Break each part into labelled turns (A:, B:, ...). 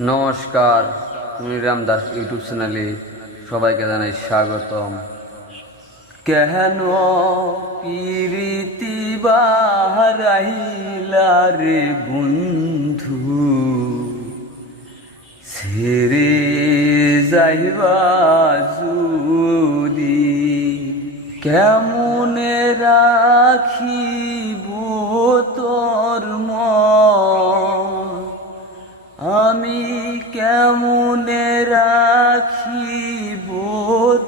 A: নমস্কার মুনিরাম দাস ইউটিউব চ্যানেলে সবাইকে জানাই স্বাগতম। কেন পিরিতি বাহারাইলা রে বন্ধু? ছেড়ে যাইবা জুরি কেমনে রাখিব তোর মন? কেমনে রাখিব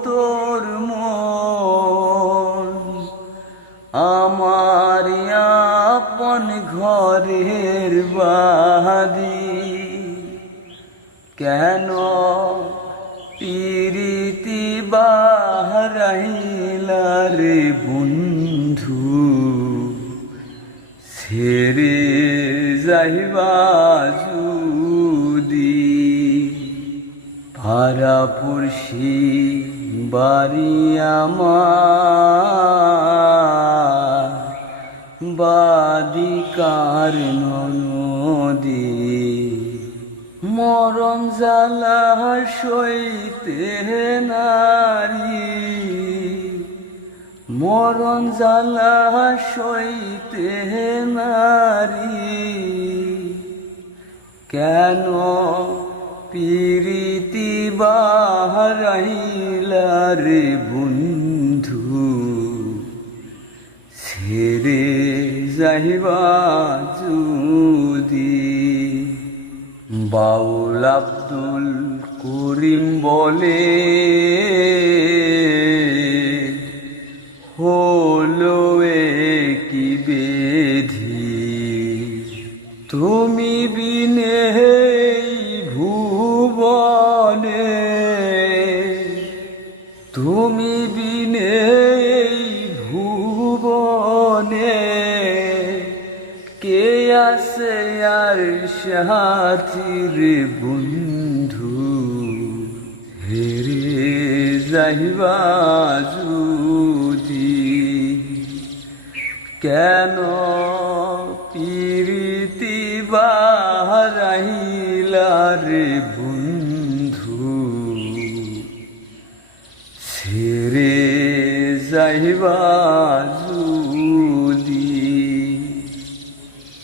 A: তোর মন। আমার আপন ঘরের বাদি কেন পিরিতি বাহারাইলা রে বন্ধু? ছেড়ে যাইবা যদি। পুরসি বাড়ি আমার। বাদিকার নদী মরণ জ্বালা সইতে নারী। মরণ জ্বালা সইতে নারী। কেন পিরিতি বাহারাইলা রে বন্ধু। ছেড়ে যাইবা যদি। বাউল আব্দুল করিম বলে, হলো কি বেধি। তুমি বিনে তুমি বিনে ভুবনে, কে আছে আর সাথীর বন্ধু? হেরে যাইবা যদি, কেন পিরিতি বাহারাইলা রে বন্ধু ছেড়ে যদি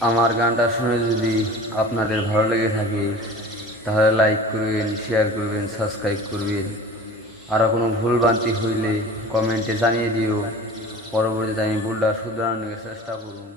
A: আমার গানটা শুনে যদি আপনাদের ভালো লেগে থাকে, তাহলে লাইক করবেন শেয়ার করবেন সাবস্ক্রাইব করবেন। আরও কোনো ভুল বান্তি হইলে কমেন্টে জানিয়ে দিও। পরবর্তীতে আমি ভুলটা শুধরানোর চেষ্টা করুন।